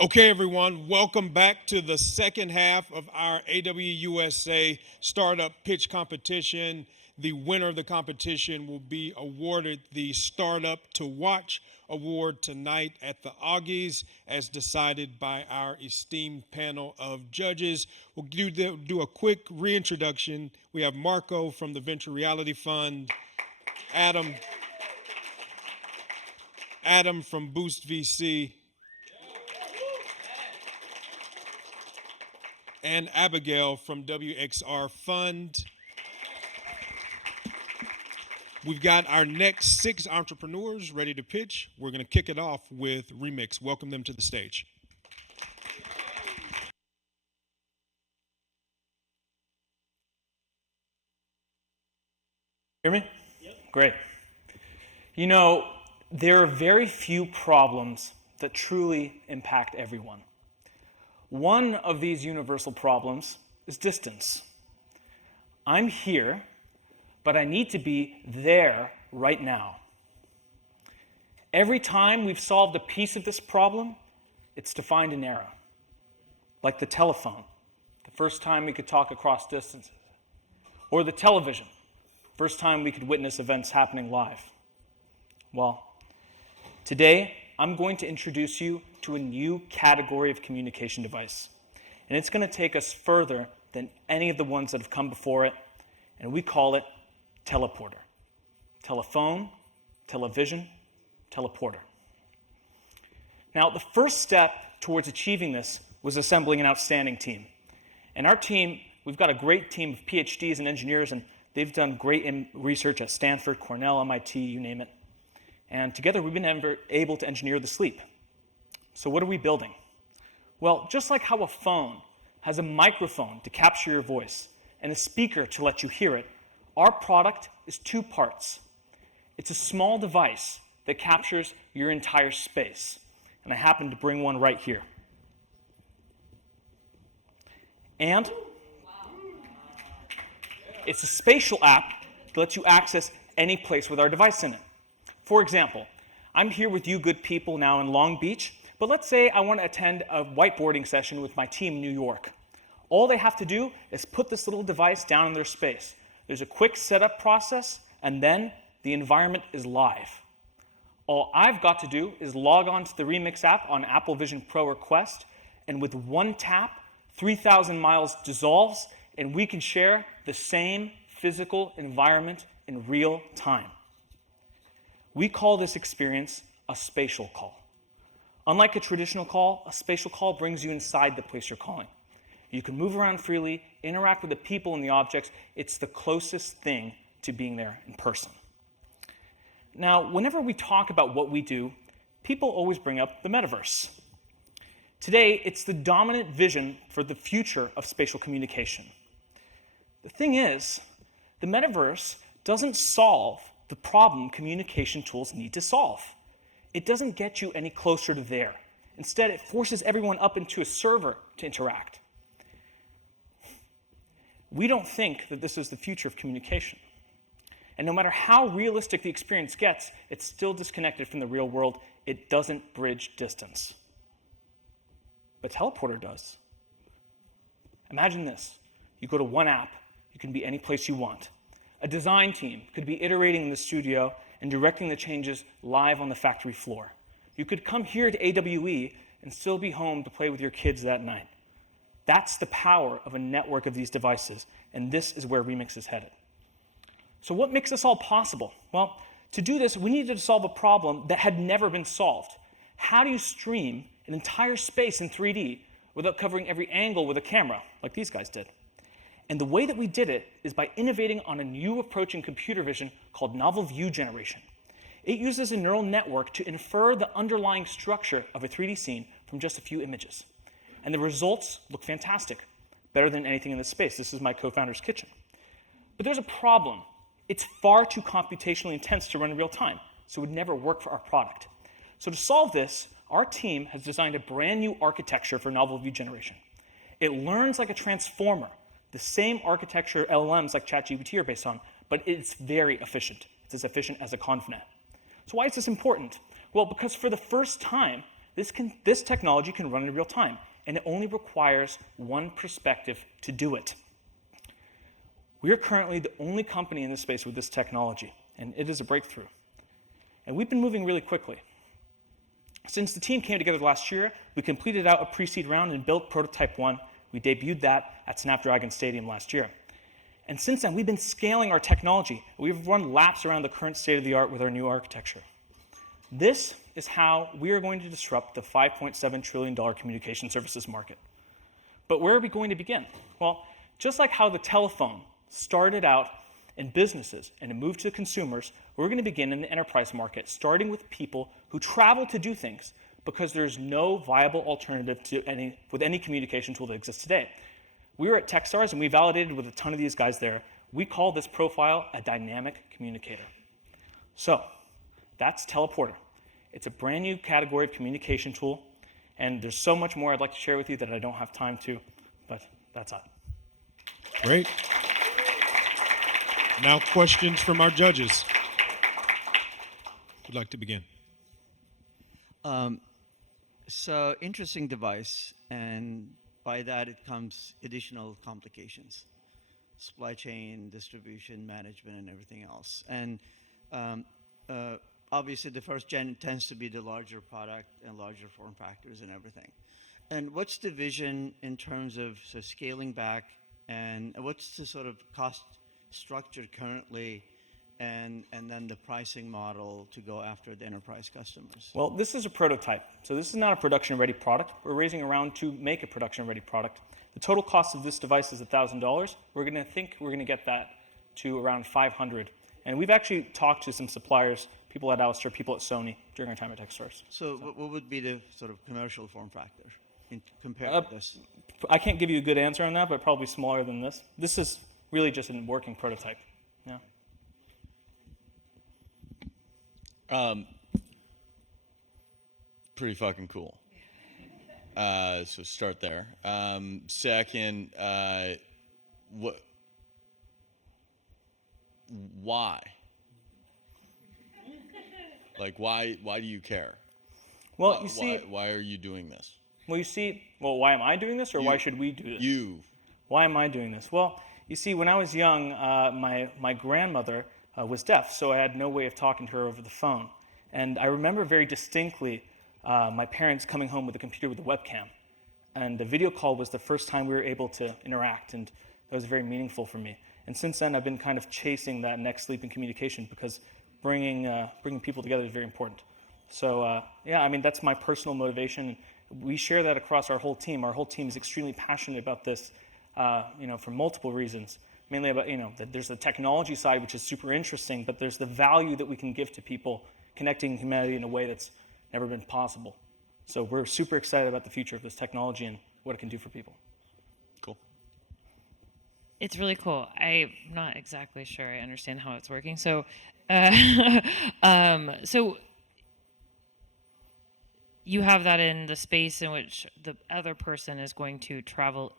Okay, everyone, welcome back to the second half of our AWUSA Startup Pitch Competition. The winner of the competition will be awarded the Startup to Watch Award tonight at the Auggies, as decided by our esteemed panel of judges. We'll do a quick reintroduction. We have Marco from the Venture Reality Fund, Adam from Boost VC, and Abigail from WXR Fund. We've got our next 6 entrepreneurs ready to pitch. We're going to kick it off with Remix. Welcome them to the stage. Hear me? Yep. Great. You know, there are very few problems that truly impact everyone. One of these universal problems is distance. I'm here, but I need to be there right now. Every time we've solved a piece of this problem, it's defined an era. Like the telephone, the first time we could talk across distances. Or the television, first time we could witness events happening live. Well, today I'm going to introduce you to a new category of communication device. And it's going to take us further than any of the ones that have come before it, and we call it teleporter. Telephone, television, teleporter. Now, the first step towards achieving this was assembling an outstanding team. And our team, we've got a great team of PhDs and engineers, and they've done great research at Stanford, Cornell, MIT, you name it. And together we've been able to engineer the sleep. So what are we building? Well, just like how a phone has a microphone to capture your voice and a speaker to let you hear it, our product is 2 parts. It's a small device that captures your entire space. And I happen to bring one right here. And it's a spatial app that lets you access any place with our device in it. For example, I'm here with you good people now in Long Beach, but let's say I want to attend a whiteboarding session with my team in New York. All they have to do is put this little device down in their space. There's a quick setup process, and then the environment is live. All I've got to do is log on to the Remix app on Apple Vision Pro or Quest, and with one tap, 3,000 miles dissolves, and we can share the same physical environment in real time. We call this experience a spatial call. Unlike a traditional call, a spatial call brings you inside the place you're calling. You can move around freely, interact with the people and the objects. It's the closest thing to being there in person. Now, whenever we talk about what we do, people always bring up the metaverse. Today, it's the dominant vision for the future of spatial communication. The thing is, the metaverse doesn't solve the problem communication tools need to solve. It doesn't get you any closer to there. Instead, it forces everyone up into a server to interact. We don't think that this is the future of communication. And no matter how realistic the experience gets, it's still disconnected from the real world. It doesn't bridge distance. But teleporter does. Imagine this. You go to one app, you can be any place you want. A design team could be iterating in the studio and directing the changes live on the factory floor. You could come here to AWE and still be home to play with your kids that night. That's the power of a network of these devices, and this is where Remix is headed. So what makes this all possible? Well, to do this, we needed to solve a problem that had never been solved. How do you stream an entire space in 3D without covering every angle with a camera, like these guys did? And the way that we did it is by innovating on a new approach in computer vision called novel view generation. It uses a neural network to infer the underlying structure of a 3D scene from just a few images. And the results look fantastic, better than anything in this space. This is my co-founder's kitchen. But there's a problem. It's far too computationally intense to run in real time, so it would never work for our product. So to solve this, our team has designed a brand new architecture for novel view generation. It learns like a transformer, the same architecture LLMs like ChatGPT are based on, but it's very efficient. It's as efficient as a convnet. So why is this important? Well, because for the first time, This technology can run in real time, and it only requires one perspective to do it. We are currently the only company in this space with this technology, and it is a breakthrough. And we've been moving really quickly. Since the team came together last year, we completed out a pre-seed round and built Prototype 1. We debuted that at Snapdragon Stadium last year. And since then, we've been scaling our technology. We've run laps around the current state of the art with our new architecture. This is how we are going to disrupt the $5.7 trillion communication services market. But where are we going to begin? Well, just like how the telephone started out in businesses and it moved to consumers, we're going to begin in the enterprise market, starting with people who travel to do things because there's no viable alternative to any communication tool that exists today. We were at Techstars and we validated with a ton of these guys there. We call this profile a dynamic communicator. So that's Teleporter. It's a brand new category of communication tool, and there's so much more I'd like to share with you that I don't have time to, but that's it. Great. Now questions from our judges. Who'd like to begin? So interesting device, and by that it comes additional complications, supply chain, distribution, management, and everything else. And obviously the first gen tends to be the larger product and larger form factors and everything. And what's the vision in terms of scaling back, and what's the sort of cost structure currently, and then the pricing model to go after the enterprise customers? Well, this is a prototype. So this is not a production-ready product. We're raising a round to make a production-ready product. The total cost of this device is $1,000. We're going to get that to around $500. And we've actually talked to some suppliers, people at Alistair, people at Sony, during our time at Techstars. So what would be the sort of commercial form factor compared to this? I can't give you a good answer on that, but probably smaller than this. This is really just a working prototype. Yeah. Pretty fucking cool. So start there. Second, why? Like, why do you care? Well, you see, why are you doing this? Well, why am I doing this, or why should we do this? You. Why am I doing this? Well, you see, when I was young, my grandmother was deaf, so I had no way of talking to her over the phone. And I remember very distinctly my parents coming home with a computer with a webcam. And the video call was the first time we were able to interact, and that was very meaningful for me. And since then, I've been kind of chasing that next leap in communication, because bringing people together is very important. So yeah, I mean, that's my personal motivation. We share that across our whole team. Our whole team is extremely passionate about this, for multiple reasons. Mainly about, that there's the technology side, which is super interesting, but there's the value that we can give to people, connecting humanity in a way that's never been possible. So we're super excited about the future of this technology and what it can do for people. Cool. It's really cool. I'm not exactly sure I understand how it's working. So, so you have that in the space in which the other person is going to travel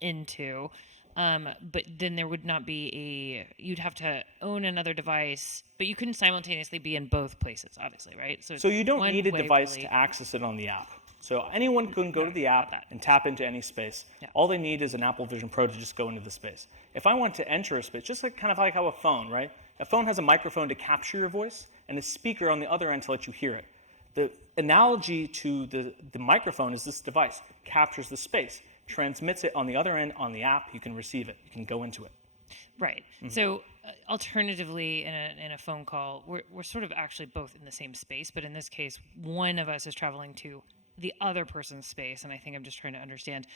into. But then there would not be you'd have to own another device, but you couldn't simultaneously be in both places, obviously, right? So you don't need a device to access it on the app. So anyone can go to the app and tap into any space. Yeah. All they need is an Apple Vision Pro to just go into the space. If I want to enter a space, just like kind of like how a phone, right? A phone has a microphone to capture your voice and a speaker on the other end to let you hear it. The analogy to the microphone is this device captures the space, transmits it on the other end on the app. You can receive it. You can go into it. Right. Mm-hmm. So alternatively, in a phone call, we're sort of actually both in the same space, but in this case, one of us is traveling to the other person's space, and I think I'm just trying to understand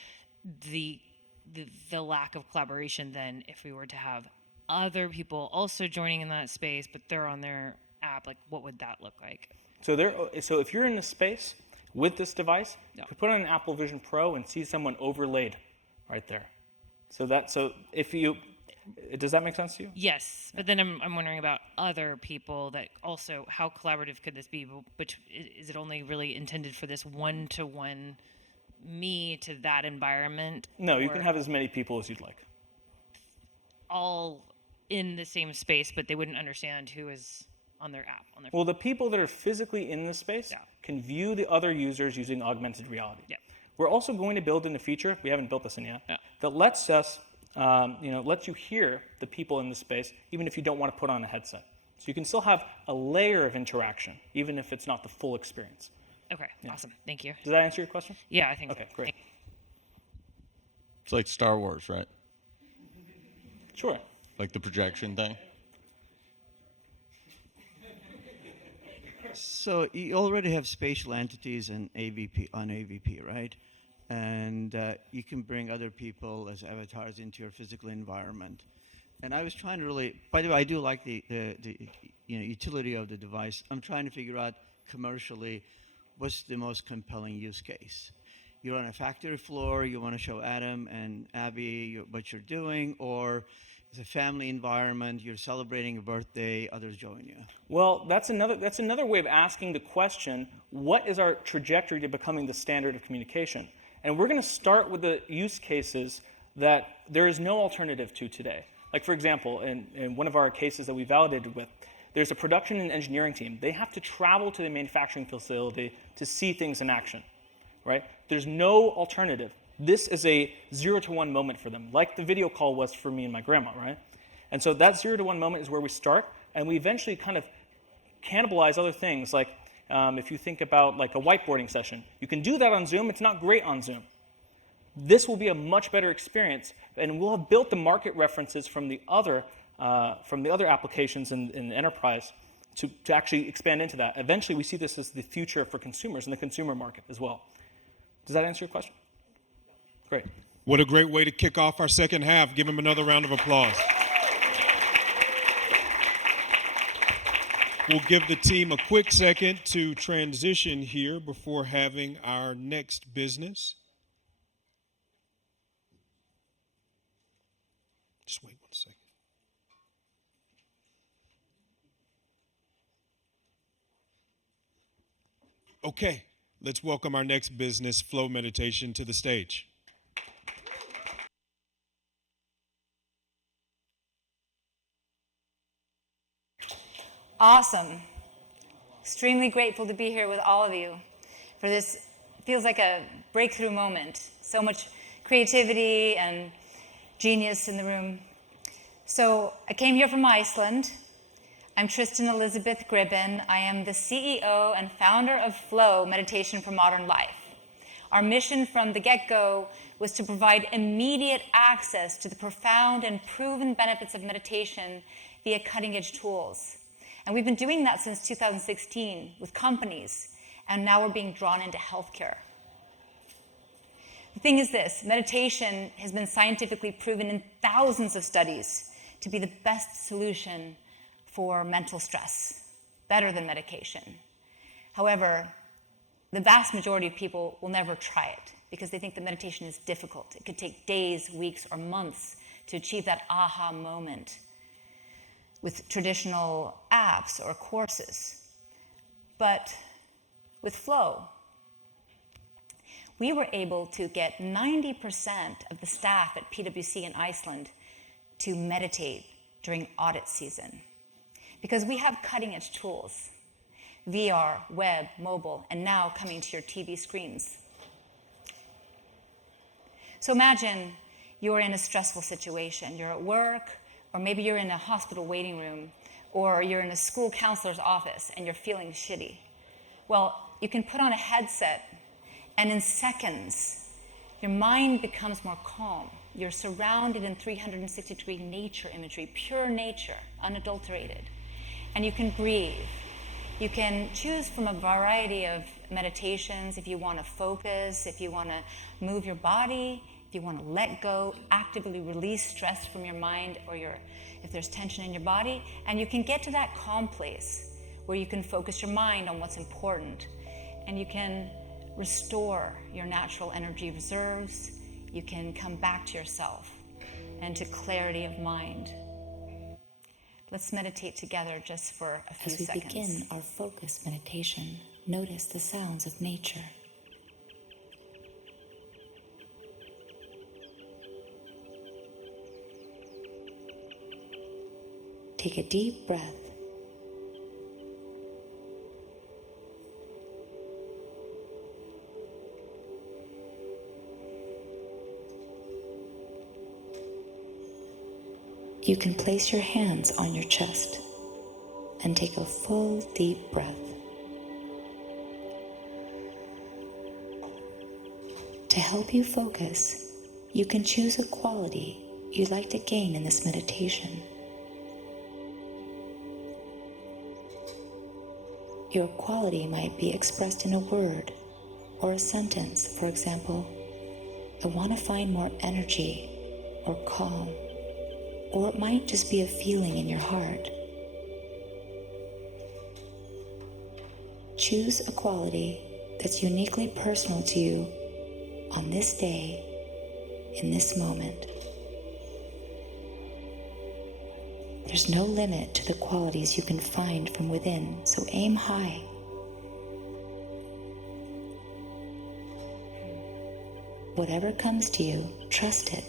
the lack of collaboration then if we were to have other people also joining in that space, but they're on their app. Like, what would that look like? So if you're in the space with this device, you could put on an Apple Vision Pro and see someone overlaid right there. So if you, does that make sense to you? Yes, but then I'm wondering about other people that also, how collaborative could this be? Which is it only really intended for this one-to-one me to that environment? No, you can have as many people as you'd like. All in the same space, but they wouldn't understand who is on their app. On their phone. The people that are physically in the space can view the other users using augmented reality. Yeah. We're also going to build in the feature, we haven't built this in yet, that lets us, lets you hear the people in the space, even if you don't want to put on a headset. So you can still have a layer of interaction, even if it's not the full experience. Okay, awesome. Thank you. Does that answer your question? Yeah, I think Okay, so. great. It's like Star Wars, right? Sure. Like the projection thing. So you already have spatial entities in AVP on AVP, right? And you can bring other people as avatars into your physical environment. And I was trying to really, by the way, I do like the utility of the device. I'm trying to figure out commercially what's the most compelling use case. You're on a factory floor, you want to show Adam and Abby what you're doing, or it's a family environment, you're celebrating a birthday, others join you. Well, that's another way of asking the question, what is our trajectory to becoming the standard of communication? And we're going to start with the use cases that there is no alternative to today. Like, for example, in one of our cases that we validated with, there's a production and engineering team. They have to travel to the manufacturing facility to see things in action, right? There's no alternative. This is a 0 to 1 moment for them, like the video call was for me and my grandma, right? And so that 0 to 1 moment is where we start, and we eventually kind of cannibalize other things. Like if you think about like a whiteboarding session, you can do that on Zoom. It's not great on Zoom. This will be a much better experience, and we'll have built the market references from the other applications in the enterprise to actually expand into that. Eventually, we see this as the future for consumers in the consumer market as well. Does that answer your question? Great. What a great way to kick off our second half. Give him another round of applause. We'll give the team a quick second to transition here before having our next business. Just wait 1 second. Okay, let's welcome our next business, Flow Meditation, to the stage. Awesome. Extremely grateful to be here with all of you for this. Feels like a breakthrough moment. So much creativity and genius in the room. So I came here from Iceland. I'm Tristan Gribbin. I am the CEO and founder of Flow Meditation for Modern Life. Our mission from the get-go was to provide immediate access to the profound and proven benefits of meditation via cutting-edge tools. And we've been doing that since 2016 with companies, and now we're being drawn into healthcare. The thing is this, meditation has been scientifically proven in thousands of studies to be the best solution for mental stress, better than medication. However, the vast majority of people will never try it because they think that meditation is difficult. It could take days, weeks, or months to achieve that aha moment with traditional apps or courses. But with Flow, we were able to get 90% of the staff at PwC in Iceland to meditate during audit season because we have cutting-edge tools, VR, web, mobile, and now coming to your TV screens. So imagine you're in a stressful situation. You're at work, or maybe you're in a hospital waiting room, or you're in a school counselor's office and you're feeling shitty. Well, you can put on a headset, and in seconds, your mind becomes more calm. You're surrounded in 360-degree nature imagery, pure nature, unadulterated. And you can breathe. You can choose from a variety of meditations if you want to focus, if you want to move your body, if you want to let go, actively release stress from your mind or if there's tension in your body. And you can get to that calm place where you can focus your mind on what's important. And you can restore your natural energy reserves. You can come back to yourself and to clarity of mind. Let's meditate together just for a few seconds. As we begin our focus meditation, notice the sounds of nature. Take a deep breath. you can place your hands on your chest and take a full, deep breath. To help you focus, you can choose a quality you'd like to gain in this meditation. Your quality might be expressed in a word or a sentence. For example, I want to find more energy or calm, or it might just be a feeling in your heart. Choose a quality that's uniquely personal to you on this day, in this moment. There's no limit to the qualities you can find from within, so aim high. Whatever comes to you, trust it.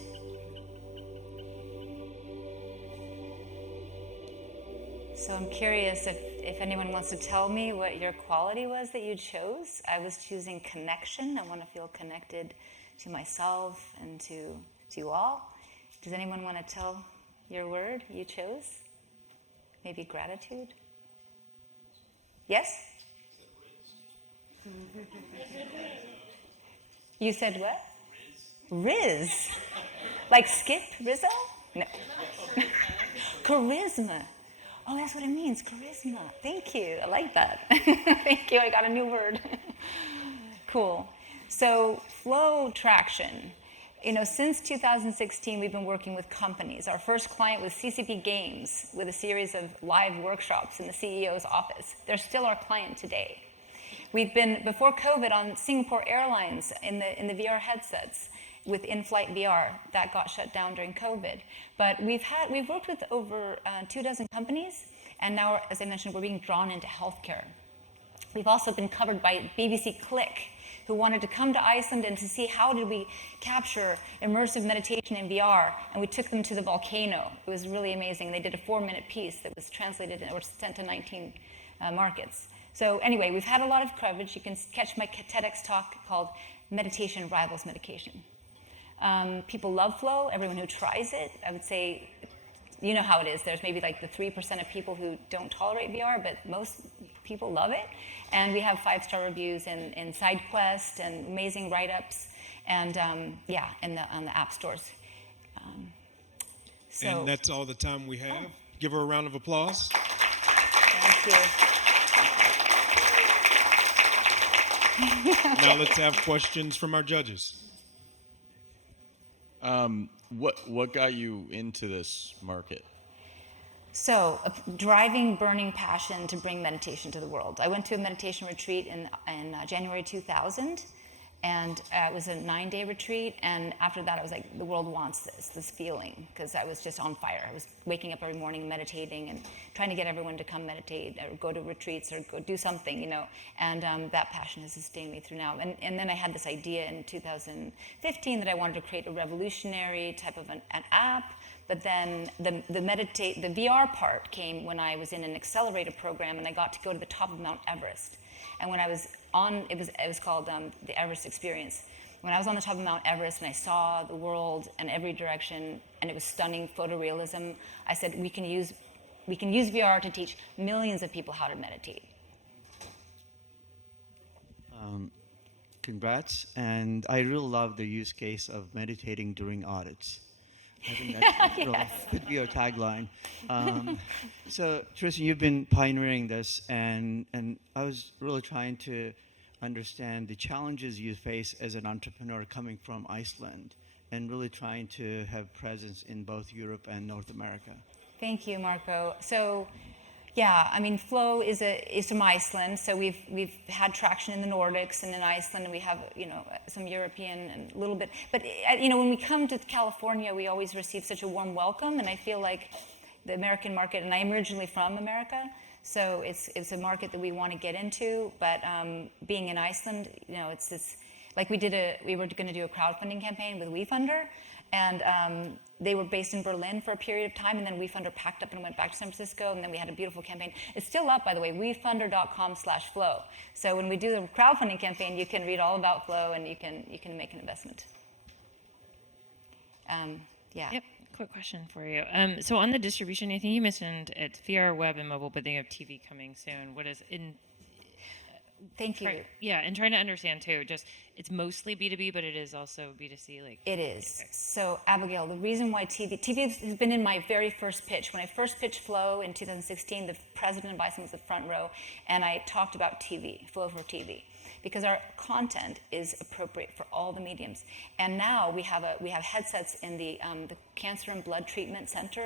So I'm curious if anyone wants to tell me what your quality was that you chose. I was choosing connection. I want to feel connected to myself and to you all. Does anyone want to tell your word you chose? Maybe gratitude? Yes? You said what? Riz. Like Skip Rizzo? No. Charisma. Oh, that's what it means, charisma. Thank you. I like that. Thank you. I got a new word. Cool. So, flow traction. Since 2016, we've been working with companies. Our first client was CCP Games with a series of live workshops in the CEO's office. They're still our client today. We've been, before COVID, on Singapore Airlines in the VR headsets with in-flight VR. That got shut down during COVID. But we've worked with over 24 companies, and now, as I mentioned, we're being drawn into healthcare. We've also been covered by BBC Click, who wanted to come to Iceland and to see how did we capture immersive meditation in VR, and we took them to the volcano. It was really amazing. They did a 4-minute piece that was translated or sent to 19 markets. So anyway, we've had a lot of coverage. You can catch my TEDx talk called Meditation Rivals Medication. People love flow. Everyone who tries it, I would say, you know how it is. There's maybe like the 3% of people who don't tolerate VR, but most people love it. And we have 5-star reviews in SideQuest and amazing write-ups, and on the app stores. And that's all the time we have. Give her a round of applause. Thank you. Now let's have questions from our judges. What got you into this market? So, a driving, burning passion to bring meditation to the world. I went to a meditation retreat in January 2000, and it was a 9-day retreat, and after that I was like, the world wants this feeling, because I was just on fire. I was waking up every morning meditating and trying to get everyone to come meditate or go to retreats or go do something, and that passion has sustained me through now. And then I had this idea in 2015 that I wanted to create a revolutionary type of an app. But then the VR part came when I was in an accelerator program, and I got to go to the top of Mount Everest. And when I was on, it was called the Everest Experience. When I was on the top of Mount Everest and I saw the world in every direction, and it was stunning photorealism, I said we can use VR to teach millions of people how to meditate. Congrats, and I really love the use case of meditating during audits. I think that could be our tagline. So, Tristan, you've been pioneering this, and I was really trying to understand the challenges you face as an entrepreneur coming from Iceland, and really trying to have presence in both Europe and North America. Thank you, Marco. So, yeah, I mean, flow is from Iceland, so we've had traction in the Nordics and in Iceland, and we have some European and a little bit. But when we come to California, we always receive such a warm welcome, and I feel like the American market, and I'm originally from America, so it's a market that we want to get into. But being in Iceland, it's this, like we were going to do a crowdfunding campaign with WeFunder. And they were based in Berlin for a period of time, and then WeFunder packed up and went back to San Francisco, and then we had a beautiful campaign. It's still up, by the way, wefunder.com/flow. So when we do the crowdfunding campaign, you can read all about flow, and you can make an investment. Yeah. Yep. quick question for you. So on the distribution, I think you mentioned it's VR, web, and mobile, but then you have TV coming soon. What is in? Thank you. Yeah, and trying to understand too. Just it's mostly B2B, but it is also B2C. Like It is. So, Abigail, the reason why TV has been in my very first pitch. When I first pitched Flow in 2016, the president of Bison was the front row, and I talked about TV, Flow for TV, because our content is appropriate for all the mediums. And now we have headsets in the Cancer and Blood Treatment Center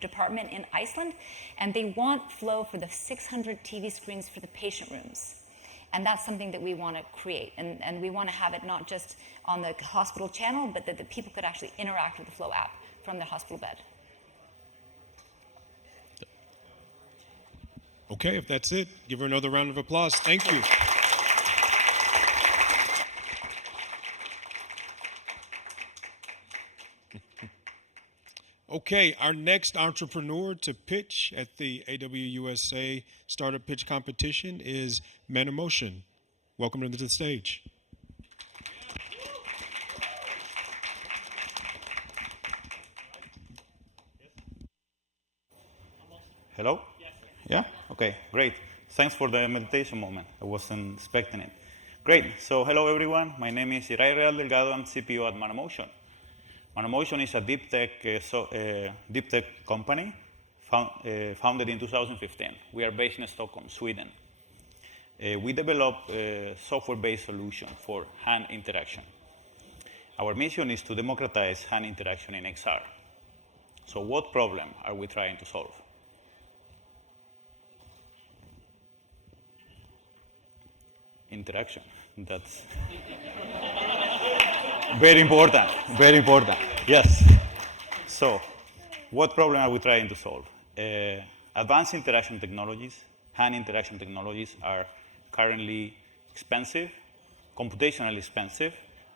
department in Iceland, and they want Flow for the 600 TV screens for the patient rooms. And that's something that we want to create. And we want to have it not just on the hospital channel, but that the people could actually interact with the Flow app from their hospital bed. Okay, if that's it, give her another round of applause. Thank you. Okay, our next entrepreneur to pitch at the AWUSA Startup Pitch Competition is ManoMotion. Welcome to the stage. Hello? Yeah? Okay, great. Thanks for the meditation moment. I wasn't expecting it. Great. So hello, everyone. My name is Yeray Delgado. I'm CPO at ManoMotion. ManoMotion is a deep tech company founded in 2015. We are based in Stockholm, Sweden. We develop a software-based solution for hand interaction. Our mission is to democratize hand interaction in XR. So what problem are we trying to solve? Interaction. That's very important, very important. Yes. So, what problem are we trying to solve? Advanced interaction technologies, hand interaction technologies, are currently expensive, computationally expensive,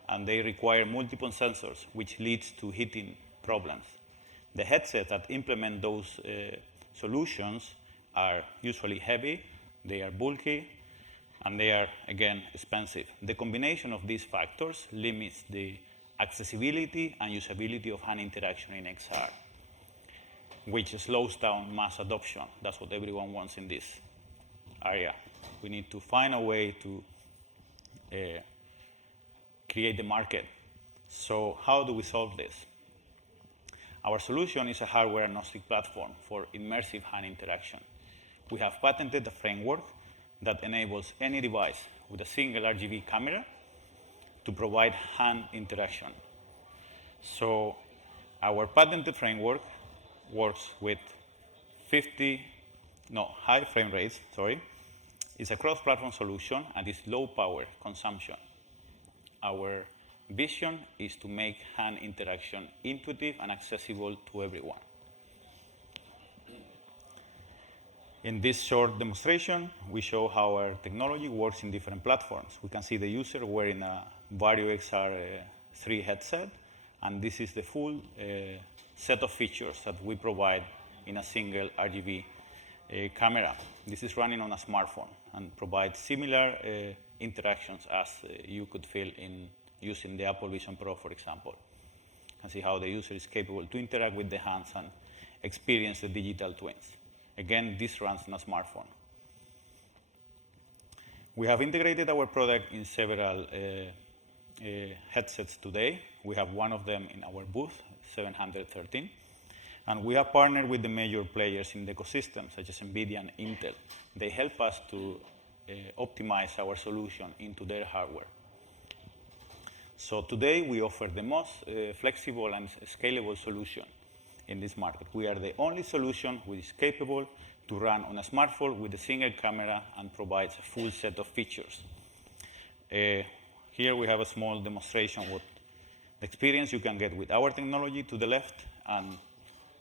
and they require multiple sensors, which leads to heating problems. The headsets that implement those solutions are usually heavy, they are bulky, and they are, again, expensive. The combination of these factors limits the accessibility and usability of hand interaction in XR, which slows down mass adoption. That's what everyone wants in this area. We need to find a way to create the market. So how do we solve this? Our solution is a hardware-agnostic platform for immersive hand interaction. We have patented a framework that enables any device with a single RGB camera to provide hand interaction. So our patented framework works with high frame rates, It's a cross-platform solution and it's low power consumption. Our vision is to make hand interaction intuitive and accessible to everyone. In this short demonstration, we show how our technology works in different platforms. We can see the user wearing a Vario XR3 headset, and this is the full set of features that we provide in a single RGB camera. This is running on a smartphone and provides similar interactions as you could feel in using the Apple Vision Pro, for example. You can see how the user is capable to interact with the hands and experience the digital twins. Again, this runs on a smartphone. We have integrated our product in several headsets today. We have one of them in our booth, 713. And we have partnered with the major players in the ecosystem, such as NVIDIA and Intel. They help us to optimize our solution into their hardware. So today, we offer the most flexible and scalable solution in this market. We are the only solution which is capable to run on a smartphone with a single camera and provides a full set of features. Here we have a small demonstration of the experience you can get with our technology to the left and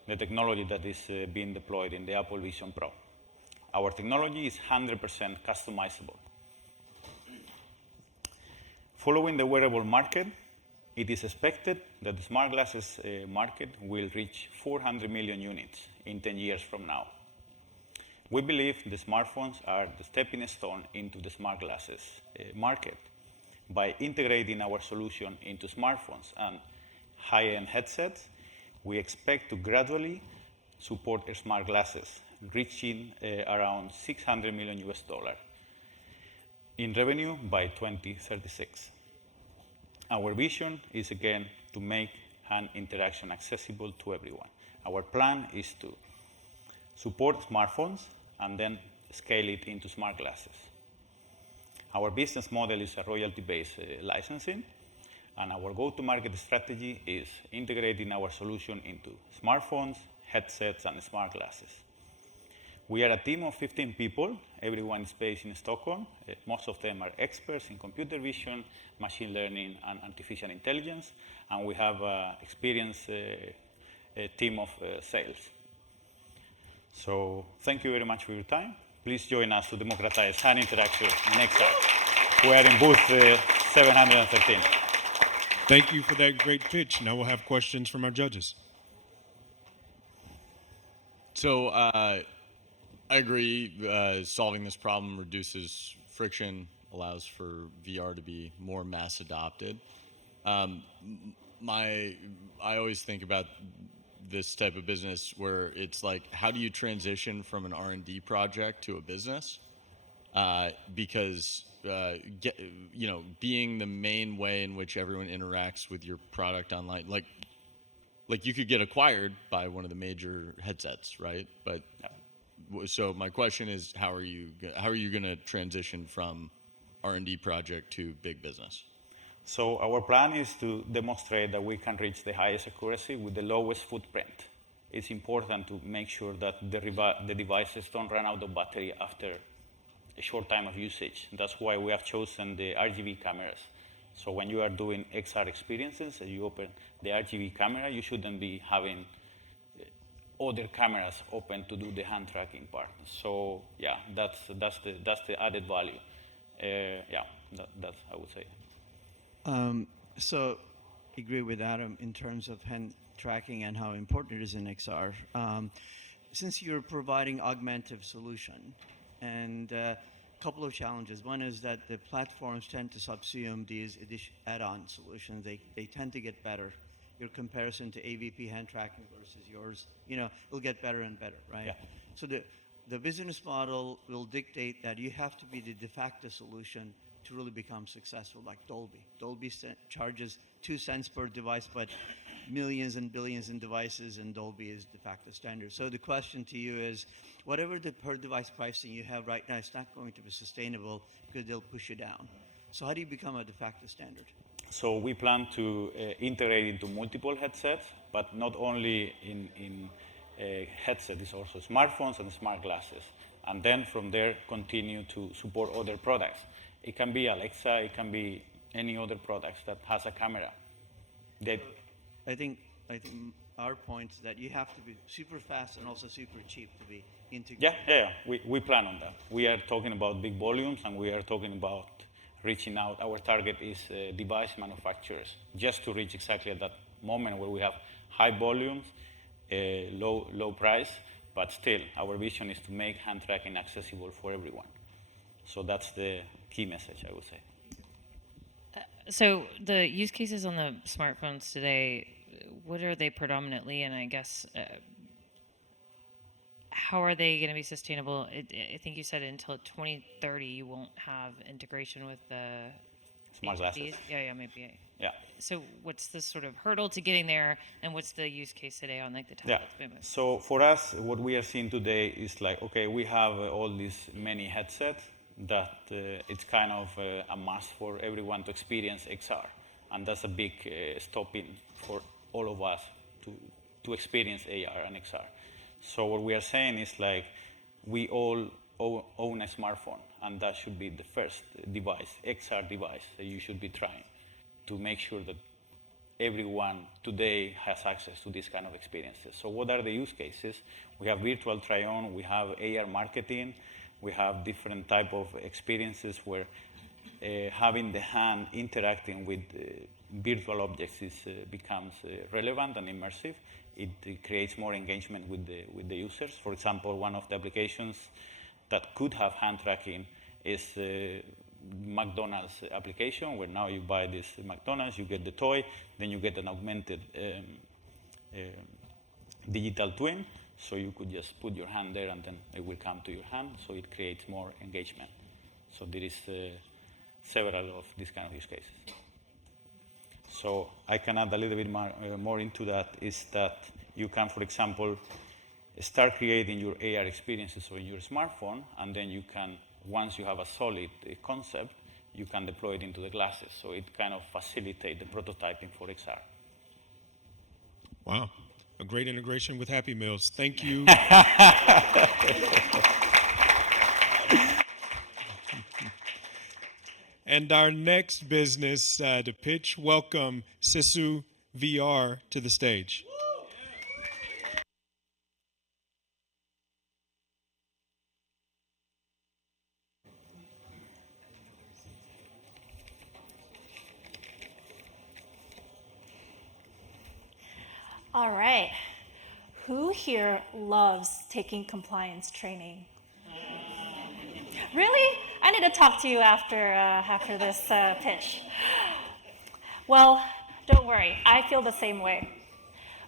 the technology that is being deployed in the Apple Vision Pro. Our technology is 100% customizable. Following the wearable market, it is expected that the smart glasses market will reach 400 million units in 10 years from now. We believe the smartphones are the stepping stone into the smart glasses market. By integrating our solution into smartphones and high-end headsets, we expect to gradually support smart glasses, reaching around $600 million in revenue by 2036. Our vision is again to make hand interaction accessible to everyone. Our plan is to support smartphones and then scale it into smart glasses. Our business model is a royalty-based licensing, and our go-to-market strategy is integrating our solution into smartphones, headsets, and smart glasses. We are a team of 15 people. Everyone is based in Stockholm. Most of them are experts in computer vision, machine learning, and artificial intelligence. And we have an experienced team of sales. So thank you very much for your time. Please join us to democratize hand interaction in XR. We are in booth 713. Thank you for that great pitch. Now we'll have questions from our judges. So I agree, solving this problem reduces friction, allows for VR to be more mass adopted. I always think about this type of business where it's like, how do you transition from an R&D project to a business? Because being the main way in which everyone interacts with your product online, like you could get acquired by one of the major headsets, right? But so my question is, how are you going to transition from R&D project to big business? So our plan is to demonstrate that we can reach the highest accuracy with the lowest footprint. It's important to make sure that the devices don't run out of battery after a short time of usage. That's why we have chosen the RGB cameras. So when you are doing XR experiences and you open the RGB camera, you shouldn't be having other cameras open to do the hand tracking part. So yeah, that's the added value. That's I would say. So agree with Adam in terms of hand tracking and how important it is in XR. Since you're providing augmentative solution, and a couple of challenges. One is that the platforms tend to subsume these add-on solutions. They tend to get better. Your comparison to AVP hand tracking versus yours, it'll get better and better, right? Yeah. So the business model will dictate that you have to be the de facto solution to really become successful, like Dolby. Dolby charges 2 cents per device, but millions and billions in devices, and Dolby is de facto standard. So the question to you is, whatever the per device pricing you have right now, it's not going to be sustainable because they'll push you down. So how do you become a de facto standard? So we plan to integrate into multiple headsets, but not only in headsets, it's also smartphones and smart glasses. And then from there, continue to support other products. It can be Alexa, it can be any other products that has a camera. I think our point is that you have to be super fast and also super cheap to be integrated. Yeah. We plan on that. We are talking about big volumes, and we are talking about reaching out. Our target is device manufacturers, just to reach exactly at that moment where we have high volumes, low price, but still our vision is to make hand tracking accessible for everyone. So that's the key message, I would say. So the use cases on the smartphones today, what are they predominantly? And I guess, how are they going to be sustainable? I think you said until 2030 you won't have integration with the Smart glasses. Yeah, maybe. Yeah. So what's the sort of hurdle to getting there, and what's the use case today on like the tablets? Yeah. So for us, what we are seeing today is like, okay, we have all these many headsets that it's kind of a must for everyone to experience XR. And that's a big stopping for all of us to experience AR and XR. So what we are saying is like, we all own a smartphone, and that should be the first device, XR device, that you should be trying to make sure that everyone today has access to this kind of experiences. So what are the use cases? We have virtual try-on, we have AR marketing, we have different type of experiences where having the hand interacting with virtual objects becomes relevant and immersive. It creates more engagement with the users. For example, one of the applications that could have hand tracking is McDonald's application, where now you buy this McDonald's, you get the toy, then you get an augmented digital twin, so you could just put your hand there and then it will come to your hand, so it creates more engagement. So there is several of these kind of use cases. So I can add a little bit more into that, is that you can, for example, start creating your AR experiences on your smartphone, and then you can, once you have a solid concept, you can deploy it into the glasses. So it kind of facilitates the prototyping for XR. Wow. A great integration with Happy Meals. Thank you. And our next business to pitch, welcome Sisu VR to the stage. All right. Who here loves taking compliance training? Really? I need to talk to you after this pitch. Well, don't worry. I feel the same way.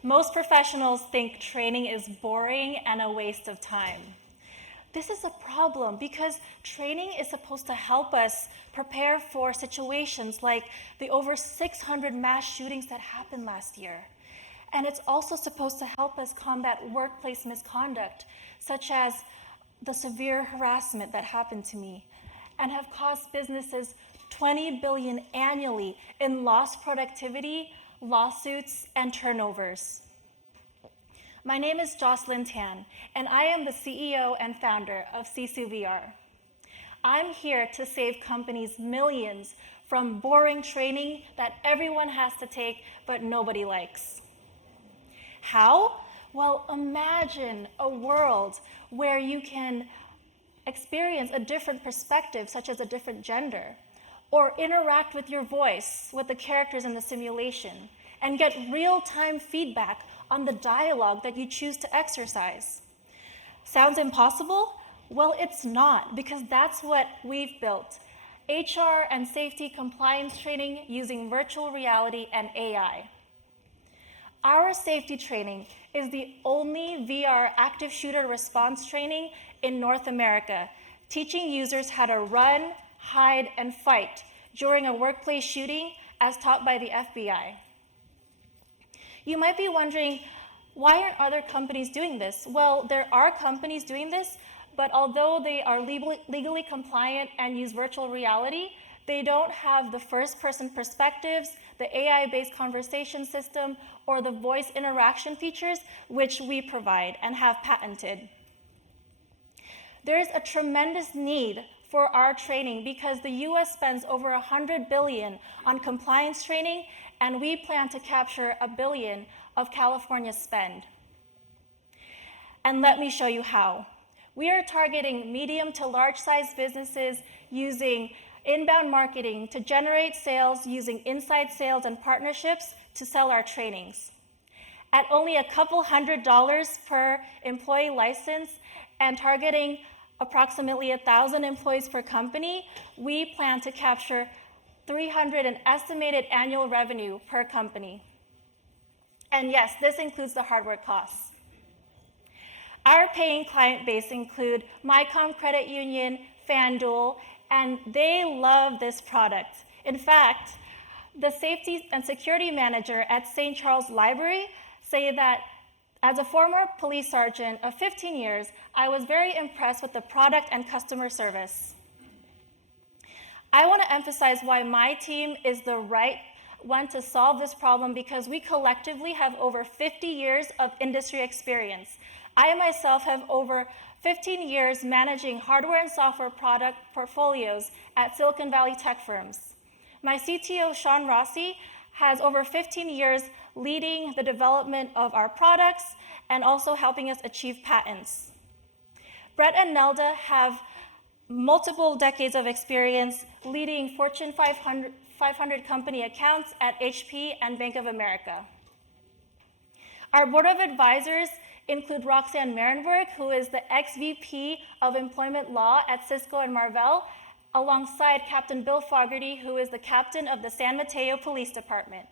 Most professionals think training is boring and a waste of time. This is a problem because training is supposed to help us prepare for situations like the over 600 mass shootings that happened last year. And it's also supposed to help us combat workplace misconduct, such as the severe harassment that happened to me, and have cost businesses $20 billion annually in lost productivity, lawsuits, and turnovers. My name is Jocelyn Tan, and I am the CEO and founder of Sisu VR. I'm here to save companies millions from boring training that everyone has to take but nobody likes. How? Well, imagine a world where you can experience a different perspective, such as a different gender, or interact with your voice with the characters in the simulation, and get real-time feedback on the dialogue that you choose to exercise. Sounds impossible? Well, it's not, because that's what we've built. HR and safety compliance training using virtual reality and AI. Our safety training is the only VR active shooter response training in North America, teaching users how to run, hide, and fight during a workplace shooting as taught by the FBI. You might be wondering, why aren't other companies doing this? Well, there are companies doing this, but although they are legally compliant and use virtual reality, they don't have the first-person perspectives, the AI-based conversation system, or the voice interaction features, which we provide and have patented. There's a tremendous need for our training because the US spends over $100 billion on compliance training, and we plan to capture $1 billion of California's spend. And let me show you how. We are targeting medium to large-sized businesses using inbound marketing to generate sales using inside sales and partnerships to sell our trainings. At only a couple $100s per employee license and targeting approximately 1,000 employees per company, we plan to capture $300 in estimated annual revenue per company. And yes, this includes the hardware costs. Our paying client base include MyCom Credit Union, FanDuel, and they love this product. In fact, the safety and security manager at St. Charles Library say that as a former police sergeant of 15 years, I was very impressed with the product and customer service. I want to emphasize why my team is the right one to solve this problem because we collectively have over 50 years of industry experience. I myself have over 15 years managing hardware and software product portfolios at Silicon Valley tech firms. My CTO, Sean Rossi, has over 15 years leading the development of our products and also helping us achieve patents. Brett and Nelda have multiple decades of experience leading Fortune 500 company accounts at HP and Bank of America. Our board of advisors include Roxanne Marenberg, who is the ex-VP of Employment Law at Cisco and Marvell, alongside Captain Bill Fogarty, who is the captain of the San Mateo Police Department.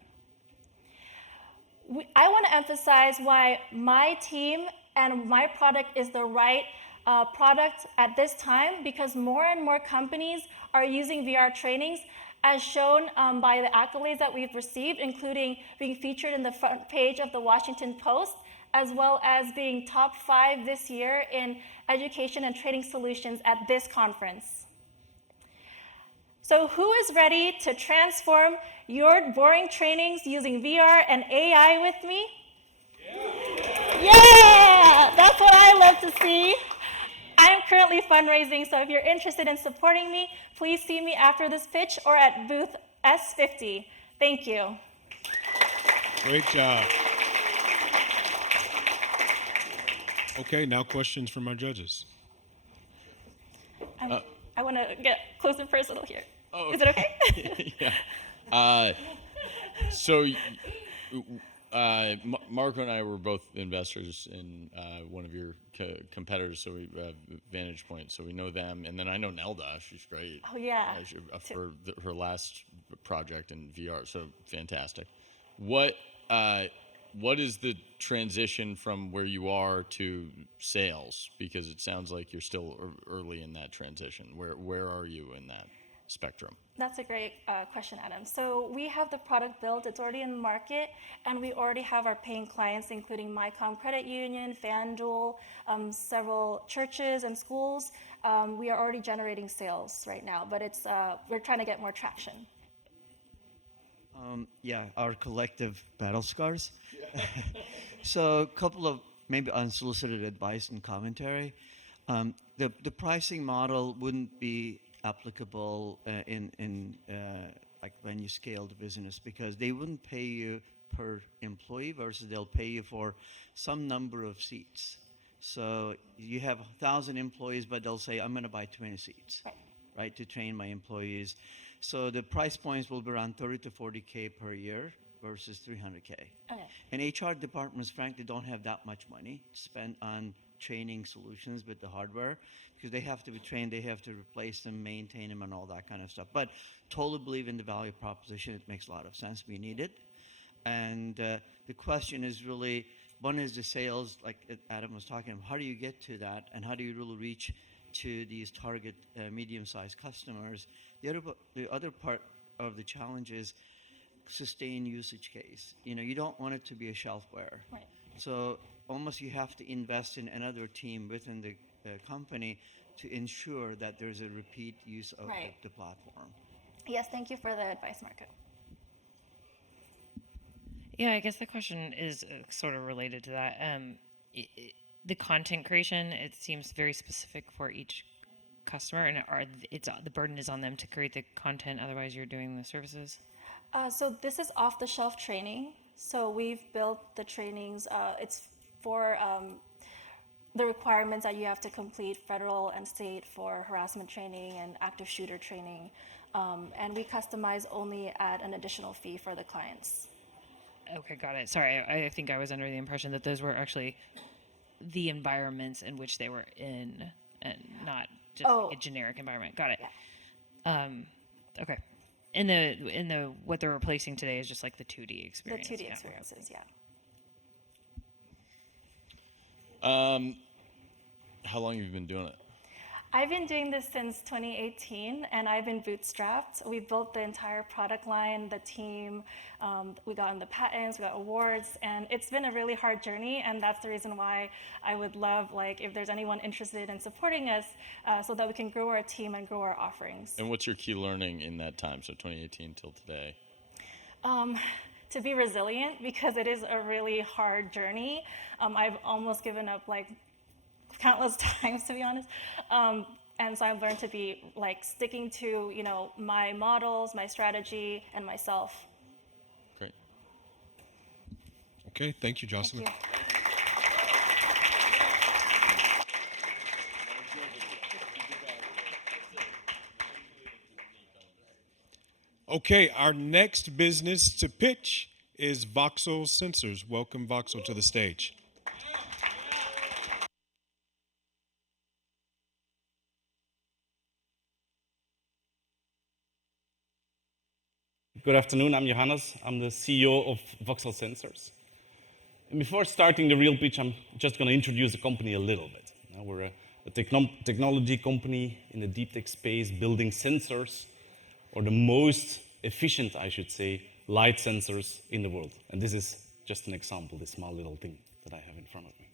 I want to emphasize why my team and my product is the right product at this time, because more and more companies are using VR trainings, as shown by the accolades that we've received, including being featured in the front page of the Washington Post, as well as being top 5 this year in education and training solutions at this conference. So who is ready to transform your boring trainings using VR and AI with me? Yeah, that's what I love to see. I'm currently fundraising, so if you're interested in supporting me, please see me after this pitch or at booth S50. Thank you. Great job. Okay, now questions from our judges. I want to get close and personal here. Oh, Is it okay? yeah. So, Marco and I were both investors in one of your competitors, so we Vantage Point, so we know them. And then I know Nelda; she's great. Oh yeah. For her last project in VR, so fantastic. What is the transition from where you are to sales? Because it sounds like you're still early in that transition. Where are you in that spectrum? That's a great question, Adam. So we have the product built, it's already in market, and we already have our paying clients, including MyCom Credit Union, FanDuel, several churches and schools. We are already generating sales right now, but it's we're trying to get more traction. Yeah, our collective battle scars. So a couple of maybe unsolicited advice and commentary. The pricing model wouldn't be applicable in like when you scale the business, because they wouldn't pay you per employee versus they'll pay you for some number of seats. So you have 1,000 employees, but they'll say, I'm going to buy 20 seats, right, to train my employees. So the price points will be around 30 to 40K per year versus 300K. Okay. And HR departments, frankly, don't have that much money to spend on training solutions with the hardware, because they have to be trained, they have to replace them, maintain them, and all that kind of stuff. But totally believe in the value proposition. It makes a lot of sense. We need it. And the question is really, one is the sales, like Adam was talking about. How do you get to that, and how do you really reach to these target medium-sized customers? The other part of the challenge is sustained usage case. You know, you don't want it to be a shelfware. Right. So almost you have to invest in another team within the company to ensure that there's a repeat use of the platform. Yes, thank you for the advice, Marco. Yeah, I guess the question is sort of related to that. The content creation, it seems very specific for each customer, and the burden is on them to create the content, otherwise you're doing the services? So this is off-the-shelf training. So we've built the trainings. It's for the requirements that you have to complete federal and state for harassment training and active shooter training. And we customize only at an additional fee for the clients. Okay, got it. Sorry, I think I was under the impression that those were actually the environments in which they were in, and not just like a generic environment. Got it. Yeah. Okay. And the what they're replacing today is just like the 2D experience. The 2D experiences, yeah. How long have you been doing it? I've been doing this since 2018, and I've been bootstrapped. We built the entire product line, the team. We got on the patents, we got awards, and it's been a really hard journey. And that's the reason why I would love, like, if there's anyone interested in supporting us, so that we can grow our team and grow our offerings. And what's your key learning in that time, so 2018 till today? To be resilient, because it is a really hard journey. I've almost given up like countless times, to be honest. And so I've learned to be like sticking to, you know, my models, my strategy, and myself. Great. Okay, thank you, Jocelyn. Thank you. Okay, our next business to pitch is VoxelSensors. Welcome Voxel to the stage. Good afternoon, I'm Johannes. I'm the CEO of VoxelSensors. And before starting the real pitch, I'm just going to introduce the company a little bit. Now, we're a technology company in the deep tech space, building sensors, or the most efficient, I should say, light sensors in the world. And this is just an example, this small little thing that I have in front of me.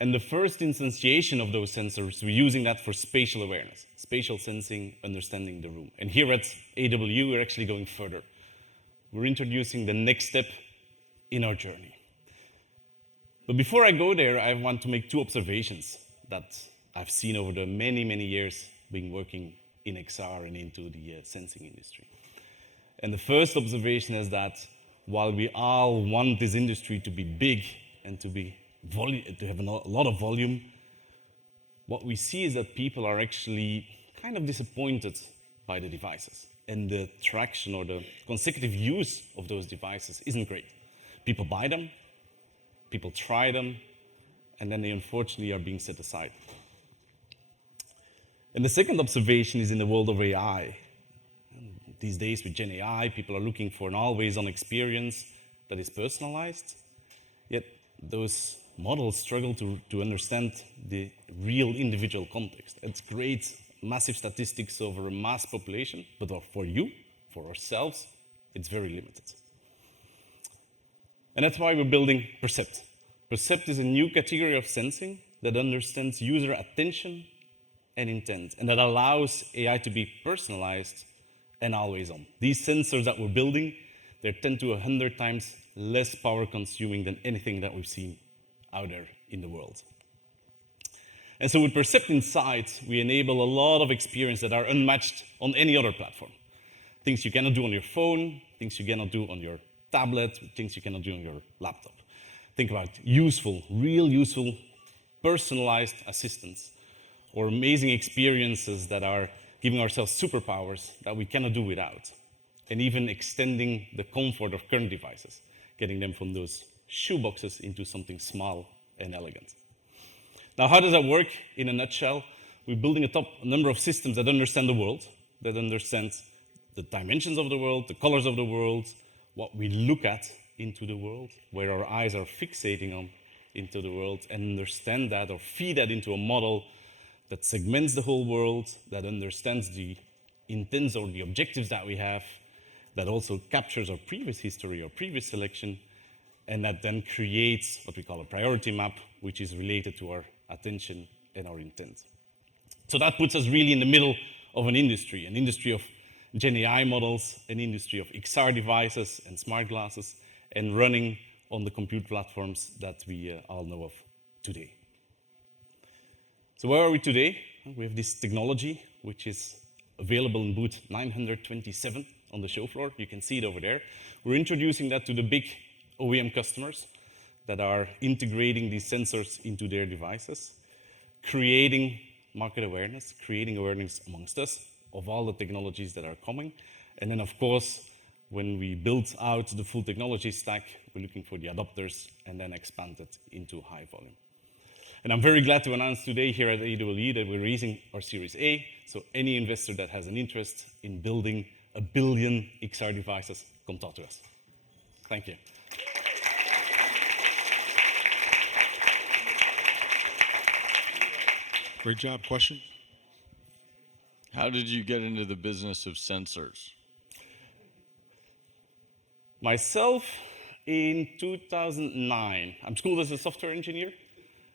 And the first instantiation of those sensors, we're using that for spatial awareness, spatial sensing, understanding the room. And here at AW, we're actually going further. We're introducing the next step in our journey. But before I go there, I want to make two observations that I've seen over the many, many years being working in XR and into the sensing industry. And the first observation is that while we all want this industry to be big and to have a lot of volume, what we see is that people are actually kind of disappointed by the devices. And the traction or the consecutive use of those devices isn't great. People buy them, people try them, and then they unfortunately are being set aside. And the second observation is in the world of AI. These days with Gen AI, people are looking for an always-on experience that is personalized, yet those models struggle to understand the real individual context. It's great, massive statistics over a mass population, but for you, for ourselves, it's very limited. And that's why we're building Percept. Percept is a new category of sensing that understands user attention and intent, and that allows AI to be personalized and always on. These sensors that we're building, they're 10 to 100 times less power consuming than anything that we've seen out there in the world. And so with Percept Inside, we enable a lot of experience that are unmatched on any other platform. Things you cannot do on your phone, things you cannot do on your tablet, things you cannot do on your laptop. Think about useful, real useful, personalized assistants, or amazing experiences that are giving ourselves superpowers that we cannot do without, and even extending the comfort of current devices, getting them from those shoeboxes into something small and elegant. Now, how does that work in a nutshell? We're building a number of systems that understand the world, that understand the dimensions of the world, the colors of the world, what we look at into the world, where our eyes are fixating on into the world, and understand that or feed that into a model that segments the whole world, that understands the intents or the objectives that we have, that also captures our previous history or previous selection, and that then creates what we call a priority map, which is related to our attention and our intent. So that puts us really in the middle of an industry of Gen AI models, an industry of XR devices and smart glasses, and running on the compute platforms that we all know of today. So where are we today? We have this technology, which is available in booth 927 on the show floor. You can see it over there. We're introducing that to the big OEM customers that are integrating these sensors into their devices, creating market awareness, creating awareness amongst us of all the technologies that are coming. And then, of course, when we build out the full technology stack, we're looking for the adopters and then expand it into high volume. And I'm very glad to announce today here at AWE that we're raising our Series A. So any investor that has an interest in building 1 billion XR devices, come talk to us. Thank you. Great job. Question? How did you get into the business of sensors? Myself, in 2009, I'm schooled as a software engineer.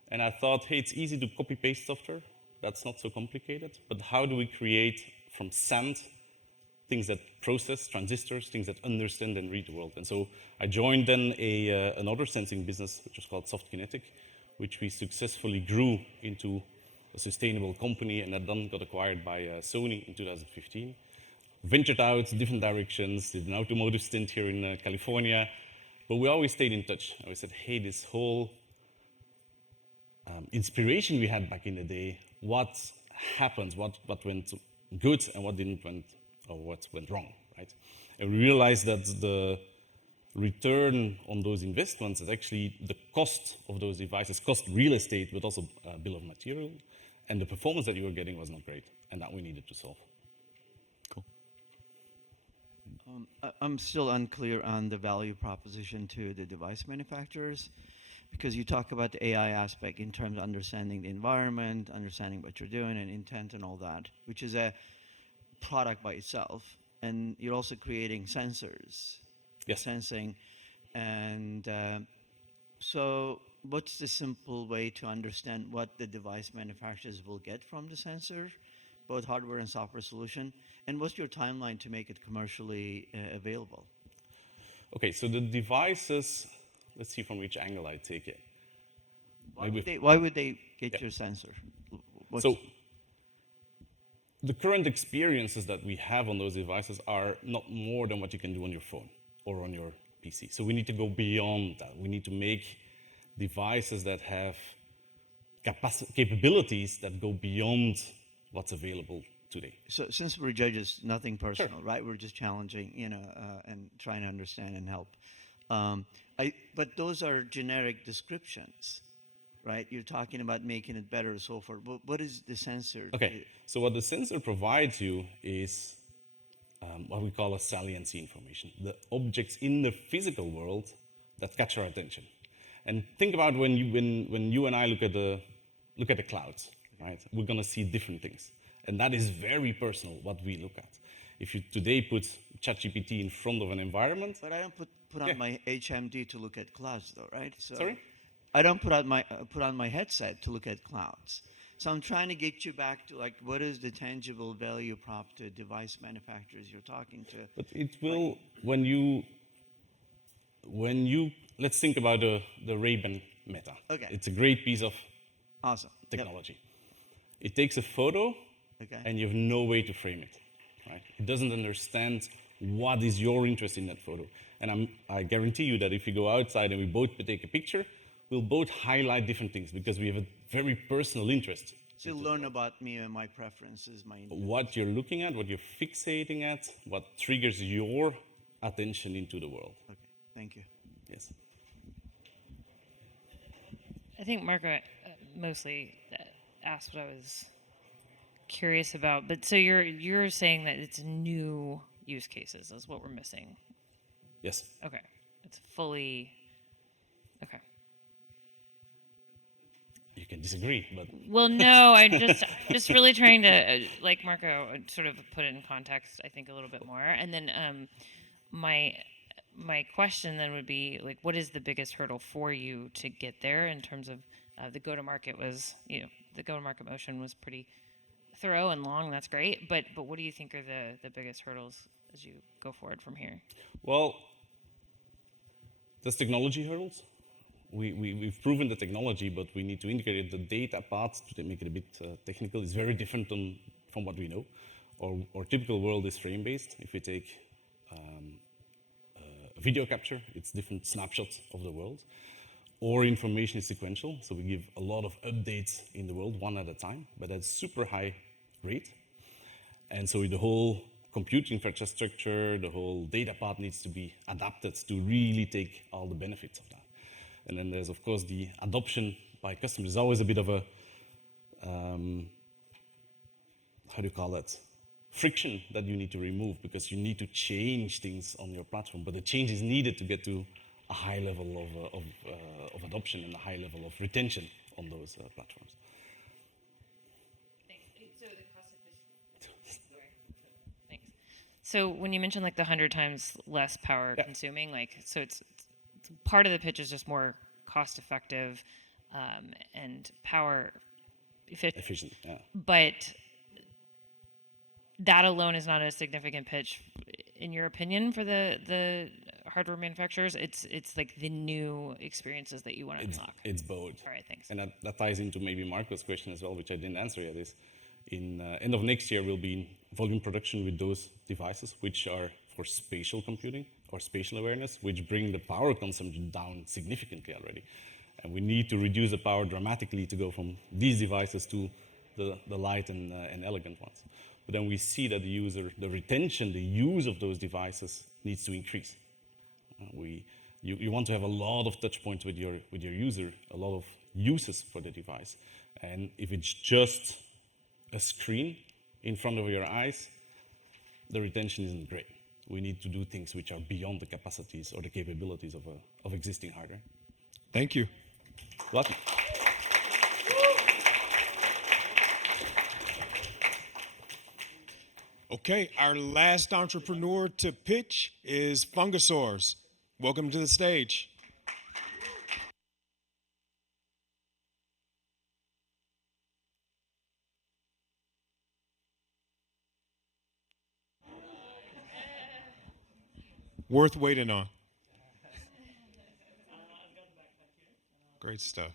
And I thought, hey, it's easy to copy-paste software. That's not so complicated. But how do we create from sand things that process, transistors, things that understand and read the world? And so I joined then another sensing business, which was called Soft Kinetic, which we successfully grew into a sustainable company, and that then got acquired by Sony in 2015. Ventured out different directions, did an automotive stint here in California, but we always stayed in touch. And we said, hey, this whole inspiration we had back in the day, what happened, what went good and what went wrong, right? And we realized that the return on those investments is actually the cost of those devices, cost real estate, but also bill of material, and the performance that you were getting was not great, and that we needed to solve. Cool. I'm still unclear on the value proposition to the device manufacturers, because you talk about the AI aspect in terms of understanding the environment, understanding what you're doing, and intent and all that, which is a product by itself. And you're also creating sensors, Yes. sensing, and so what's the simple way to understand what the device manufacturers will get from the sensor, both hardware and software solution? And what's your timeline to make it commercially available? Okay, so the devices, let's see from which angle I take it. Why would they get your sensor? So the current experiences that we have on those devices are not more than what you can do on your phone or on your PC. So we need to go beyond that. We need to make devices that have capabilities that go beyond what's available today. So since we're judges, nothing personal, right? We're just challenging, and trying to understand and help. But those are generic descriptions, right? You're talking about making it better and so forth. But what is the sensor? Okay, so what the sensor provides you is what we call a saliency information, the objects in the physical world that catch our attention. And think about when you and I look at the clouds, right? We're gonna see different things. And that is very personal, what we look at. If you today put ChatGPT in front of an environment. But I don't put on my HMD to look at clouds, though, right? So Sorry? I don't put on my headset to look at clouds. So I'm trying to get you back to like, what is the tangible value prop to device manufacturers you're talking to? But it will, when you, let's think about the Ray-Ban Meta. Okay. It's a great piece of Awesome. Yep. technology. It takes a photo, Okay. and you have no way to frame it, right? It doesn't understand what is your interest in that photo. And I guarantee you that if you go outside and we both take a picture, we'll both highlight different things because we have a very personal interest. So you learn about me and my preferences, my What you're looking at, what you're fixating at, what triggers your attention into the world. Okay, thank you. Yes. I think Marco mostly asked what I was curious about, but so you're saying that it's new use cases is what we're missing. Yes. Okay, it's fully okay. You can disagree, but Well, no, I'm just really trying to like Marco sort of put it in context. I think a little bit more, and then my question then would be like, what is the biggest hurdle for you to get there in terms of the go-to-market was, the go-to-market motion was pretty thorough and long. That's great, but what do you think are the biggest hurdles as you go forward from here? well, there's technology hurdles. We've proven the technology, but we need to integrate the data part to make it a bit technical. It's very different from what we know. Our typical world is frame-based. If we take video capture, it's different snapshots of the world. Or information is sequential, so we give a lot of updates in the world, one at a time, but at super high rate. And so the whole compute infrastructure, the whole data part needs to be adapted to really take all the benefits of that. And then there's, of course, the adoption by customers. There's always a bit of a, how do you call that? Friction that you need to remove because you need to change things on your platform. But the change is needed to get to a high level of adoption and a high level of retention on those platforms. Thanks. So the cost efficient. Thanks. So when you mentioned like the 100 times less power consuming, like so it's part of the pitch is just more cost effective and power Efficient, yeah. But that alone is not a significant pitch, in your opinion, for the hardware manufacturers. It's like the new experiences that you want to unlock. It's both. All right, thanks. And that ties into maybe Marco's question as well, which I didn't answer yet. Is in end of next year we'll be in volume production with those devices, which are for spatial computing or spatial awareness, which bring the power consumption down significantly already. And we need to reduce the power dramatically to go from these devices to the light and elegant ones. But then we see that the retention, the use of those devices needs to increase. You want to have a lot of touch points with your user, a lot of uses for the device. And if it's just a screen in front of your eyes, the retention isn't great. We need to do things which are beyond the capacities or the capabilities of existing hardware. Thank you. Welcome. Okay, our last entrepreneur to pitch is Fungisaurs. Welcome to the stage. Worth waiting on. Great stuff.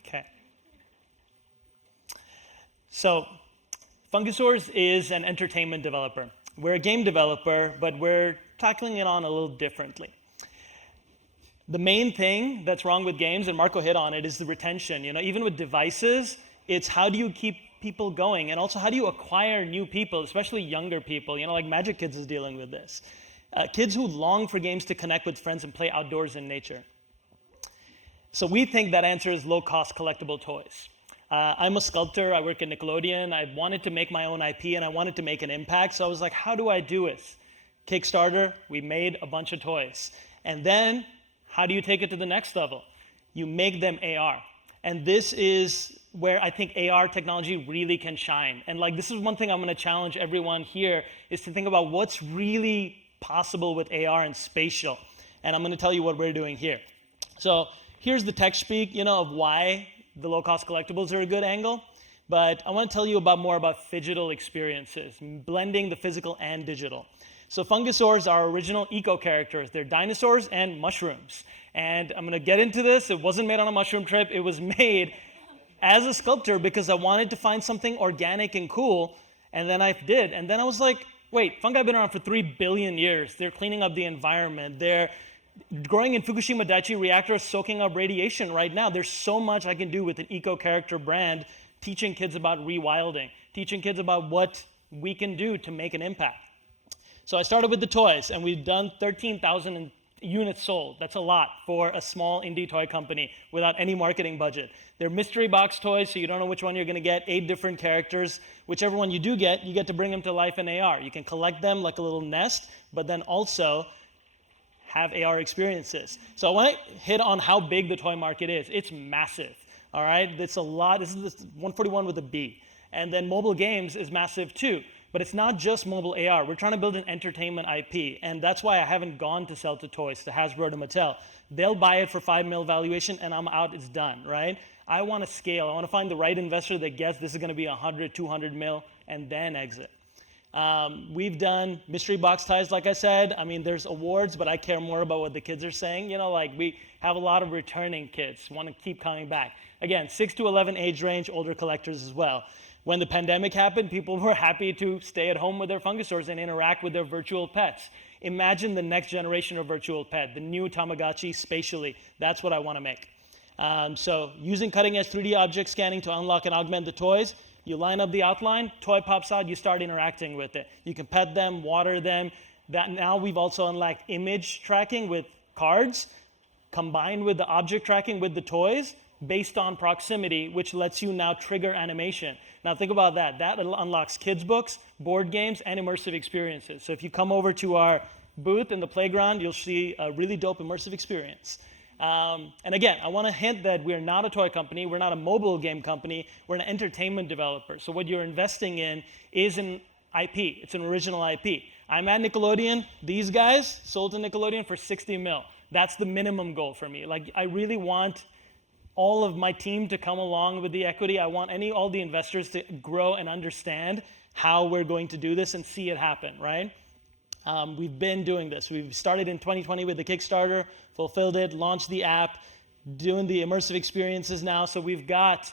Okay. So, Fungisaurs is an entertainment developer. We're a game developer, but we're tackling it on a little differently. The main thing that's wrong with games, and Marco hit on it, is the retention. Even with devices, it's how do you keep people going, and also how do you acquire new people, especially younger people. Like Magic Kids is dealing with this. Kids who long for games to connect with friends and play outdoors in nature. So we think that answer is low-cost collectible toys. I'm a sculptor, I work at Nickelodeon, I wanted to make my own IP and I wanted to make an impact, so I was like, how do I do this? Kickstarter, we made a bunch of toys. And then, how do you take it to the next level? You make them AR. And this is where I think AR technology really can shine. And this is one thing I'm gonna challenge everyone here, is to think about what's really possible with AR and spatial. And I'm gonna tell you what we're doing here. So here's the tech speak, of why the low-cost collectibles are a good angle. But I wanna tell you more about phygital experiences, blending the physical and digital. So Fungisaurs are original eco characters. They're dinosaurs and mushrooms. And I'm gonna get into this. It wasn't made on a mushroom trip. It was made as a sculptor because I wanted to find something organic and cool. And then I did. And then I was like, wait, fungi have been around for 3 billion years. They're cleaning up the environment. They're growing in Fukushima Daiichi reactors, soaking up radiation right now. There's so much I can do with an eco character brand, teaching kids about rewilding, teaching kids about what we can do to make an impact. So I started with the toys, and we've done 13,000 units sold. That's a lot for a small indie toy company without any marketing budget. They're mystery box toys, so you don't know which one you're gonna get, 8 different characters. Whichever one you do get, you get to bring them to life in AR. You can collect them like a little nest, but then also have AR experiences. So I wanna hit on how big the toy market is. It's massive, all right? It's a lot, this is 141 with a B. And then mobile games is massive too. But it's not just mobile AR. We're trying to build an entertainment IP, and that's why I haven't gone to sell to toys, to Hasbro, to Mattel. They'll buy it for $5 million valuation, and I'm out, it's done, right? I want to scale. I want to find the right investor that gets this is going to be 100, 200 mil, and then exit. We've done mystery box ties, like I said. I mean, there's awards, but I care more about what the kids are saying. We have a lot of returning kids, want to keep coming back. Again, 6 to 11 age range, older collectors as well. When the pandemic happened, people were happy to stay at home with their Fungisaurs and interact with their virtual pets. Imagine the next generation of virtual pet, the new Tamagotchi spatially. That's what I want to make. So using cutting-edge 3D object scanning to unlock and augment the toys, you line up the outline, toy pops out, you start interacting with it. You can pet them, water them. Now we've also unlocked image tracking with cards, combined with the object tracking with the toys, based on proximity, which lets you now trigger animation. Now think about that. That unlocks kids' books, board games, and immersive experiences. So if you come over to our booth in the playground, you'll see a really dope immersive experience. And again, I want to hint that we're not a toy company, we're not a mobile game company, we're an entertainment developer. So what you're investing in is an IP, it's an original IP. I'm at Nickelodeon, these guys sold to Nickelodeon for 60 mil. That's the minimum goal for me. I really want all of my team to come along with the equity. I want all the investors to grow and understand how we're going to do this and see it happen, right? We've been doing this. We've started in 2020 with the Kickstarter, fulfilled it, launched the app, doing the immersive experiences now. So we've got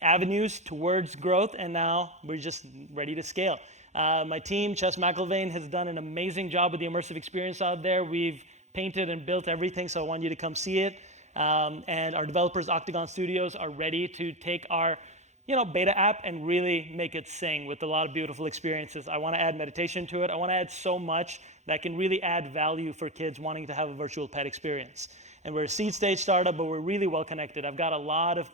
avenues towards growth, and now we're just ready to scale. My team, Chess McIlvain, has done an amazing job with the immersive experience out there. We've painted and built everything, so I want you to come see it. And our developers, Octagon Studios, are ready to take our beta app and really make it sing with a lot of beautiful experiences. I want to add meditation to it. I want to add so much that can really add value for kids wanting to have a virtual pet experience. And we're a seed stage startup, but we're really well connected. I've got a lot of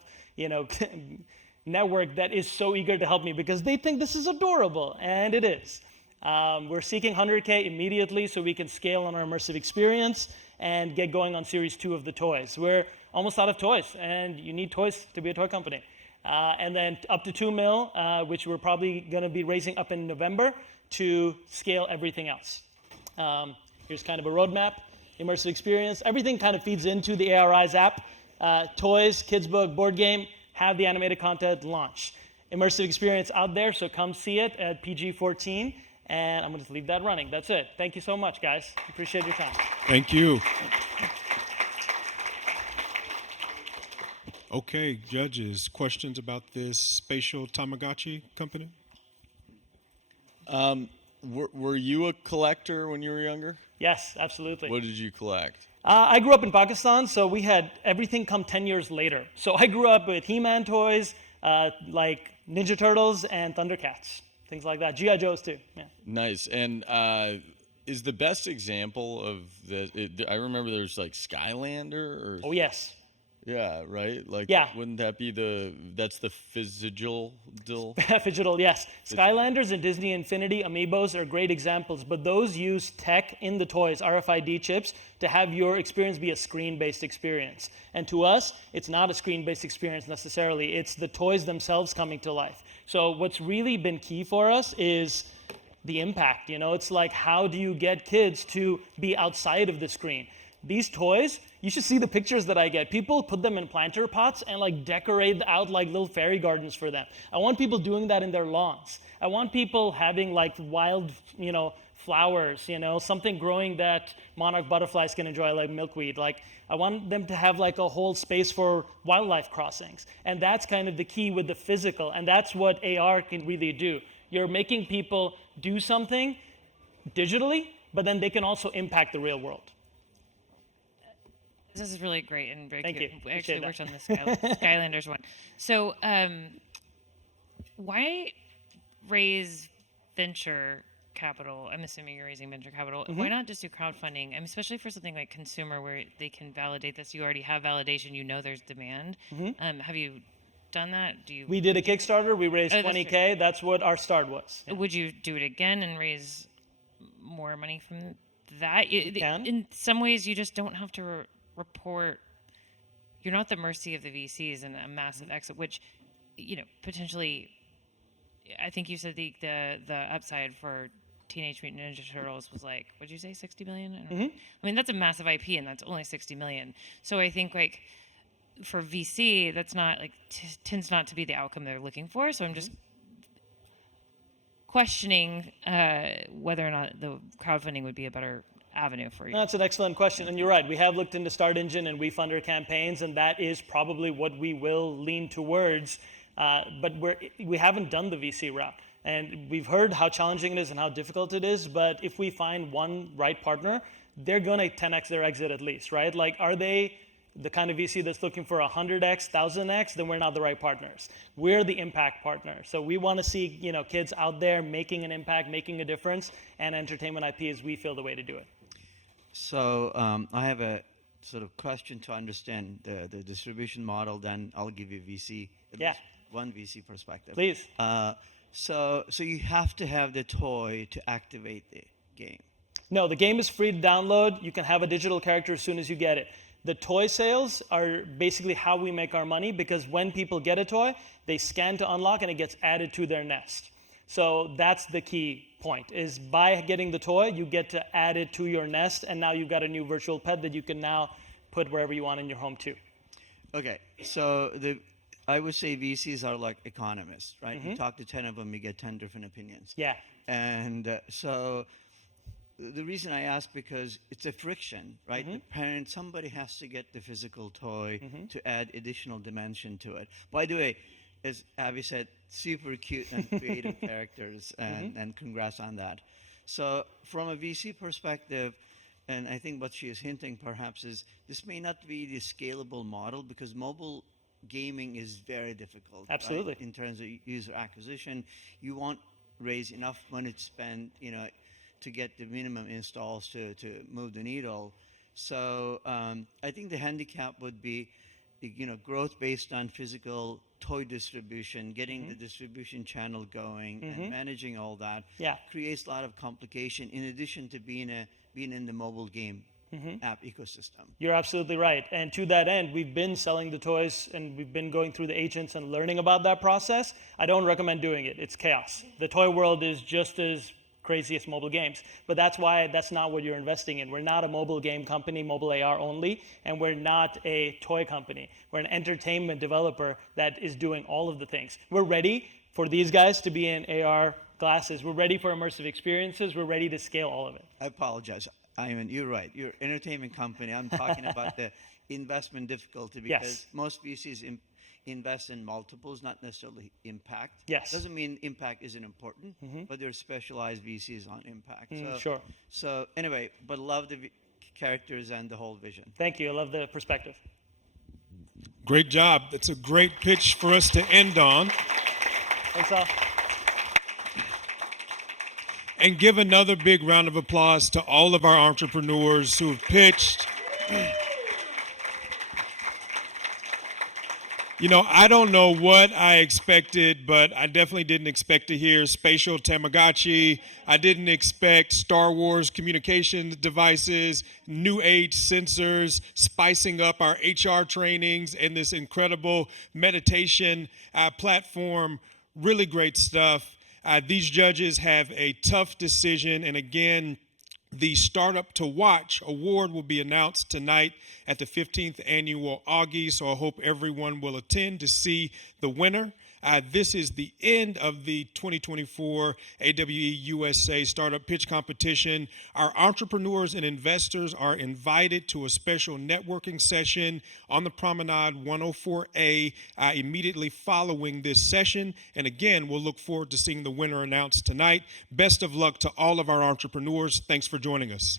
network that is so eager to help me because they think this is adorable, and it is. We're seeking 100K immediately so we can scale on our immersive experience and get going on Series 2 of the toys. We're almost out of toys, and you need toys to be a toy company. And then up to 2 mil, which we're probably going to be raising up in November to scale everything else. Here's kind of a roadmap, immersive experience. Everything kind of feeds into the ARI's app. Toys, kids book, board game, have the animated content launch. Immersive experience out there, so come see it at PG-14. And I'm going to leave that running. That's it. Thank you so much, guys. Appreciate your time. Thank you. Okay, judges, questions about this spatial Tamagotchi company? Were you a collector when you were younger? Yes, absolutely. What did you collect? I grew up in Pakistan, so we had everything come 10 years later. So I grew up with He-Man toys, like Ninja Turtles and Thundercats, things like that. G.I. Joes too. Yeah. Nice. And is the best example of this? I remember there's like Skylander. Oh yes. Yeah. Right. Like. Yeah. Wouldn't that be that's the physical? Phygital, yes. Skylanders and Disney Infinity Amiibos are great examples, but those use tech in the toys, RFID chips, to have your experience be a screen-based experience. And to us, it's not a screen-based experience necessarily. It's the toys themselves coming to life. So what's really been key for us is the impact. You know, it's like, how do you get kids to be outside of the screen? These toys, you should see the pictures that I get. People put them in planter pots and like decorate out like little fairy gardens for them. I want people doing that in their lawns. I want people having like wild, flowers, something growing that monarch butterflies can enjoy, like milkweed. Like, I want them to have like a whole space for wildlife crossings. And that's kind of the key with the physical. And that's what AR can really do. You're making people do something digitally, but then they can also impact the real world. This is really great and very Thank cute. you. We actually Appreciate worked on the Skylanders one. So why raise venture capital? I'm assuming you're raising venture capital. Why not just do crowdfunding? I mean, especially for something like consumer where they can validate this. You already have validation. You know there's demand. Have you done that? We did a Kickstarter. We raised Oh, that's $20K. true. That's what our start was. Yeah. Would you do it again and raise more money from that? can. In some ways, you just don't have to report. You're not at the mercy of the VCs and a massive exit, which, potentially, I think you said the upside for Teenage Mutant Ninja Turtles was like, what'd you say, 60 million? I don't know. I mean, that's a massive IP, and that's only 60 million. So I think like for VC, that's not like tends not to be the outcome they're looking for. So I'm just questioning whether or not the crowdfunding would be a better avenue for you. That's an excellent question, and you're right. We have looked into Start Engine and WeFunder campaigns, and that is probably what we will lean towards. But we haven't done the VC route, and we've heard how challenging it is and how difficult it is. But if we find one right partner, they're gonna 10x their exit at least, right? Like, are they the kind of VC that's looking for 100x, 1000x? Then we're not the right partners. We're the impact partner. So we want to see kids out there making an impact, making a difference, and entertainment IP is, we feel, the way to do it. So I have a sort of question to understand the distribution model. Then I'll give you VC, at least one VC perspective. Please. So you have to have the toy to activate the game. No, the game is free to download. You can have a digital character as soon as you get it. The toy sales are basically how we make our money, because when people get a toy, they scan to unlock and it gets added to their nest. So that's the key point, is by getting the toy, you get to add it to your nest, and now you've got a new virtual pet that you can now put wherever you want in your home too. Okay, so I would say VCs are like economists, right? You talk to 10 of them, you get 10 different opinions. Yeah. And so the reason I ask, because it's a friction, right? The parent, somebody has to get the physical toy to add additional dimension to it. By the way, as Abby said, super cute and creative characters, and congrats on that. So from a VC perspective, and I think what she is hinting perhaps is this may not be the scalable model, because mobile gaming is very difficult. Absolutely. Right? In terms of user acquisition, you won't raise enough money to spend, to get the minimum installs to move the needle. So I think the handicap would be, growth based on physical toy distribution, getting the distribution channel going, and managing all that creates a lot of complication. In addition to being in the mobile game app ecosystem. You're absolutely right. And to that end, we've been selling the toys and we've been going through the agents and learning about that process. I don't recommend doing it. It's chaos. The toy world is just as crazy as mobile games. But that's why that's not what you're investing in. We're not a mobile game company, mobile AR only, and we're not a toy company. We're an entertainment developer that is doing all of the things. We're ready for these guys to be in AR glasses. We're ready for immersive experiences. We're ready to scale all of it. I apologize. Aiman, you're right. You're an entertainment company. I'm talking about the investment difficulty because most VCs invest in multiples, not necessarily impact. Yes. Doesn't mean impact isn't important, but there's specialized VCs on impact. Sure. So anyway, but love the characters and the whole vision. Thank you. I love the perspective. Great job. That's a great pitch for us to end on. Thanks all. And give another big round of applause to all of our entrepreneurs who have pitched. I don't know what I expected, but I definitely didn't expect to hear spatial Tamagotchi. I didn't expect Star Wars communication devices, new age sensors, spicing up our HR trainings, and this incredible meditation platform. Really great stuff. These judges have a tough decision, and again, the Startup to Watch award will be announced tonight at the 15th annual Auggie, so I hope everyone will attend to see the winner. This is the end of the 2024 AWE USA Startup Pitch Competition. Our entrepreneurs and investors are invited to a special networking session on the Promenade 104A immediately following this session. And again, we'll look forward to seeing the winner announced tonight. Best of luck to all of our entrepreneurs. Thanks for joining us.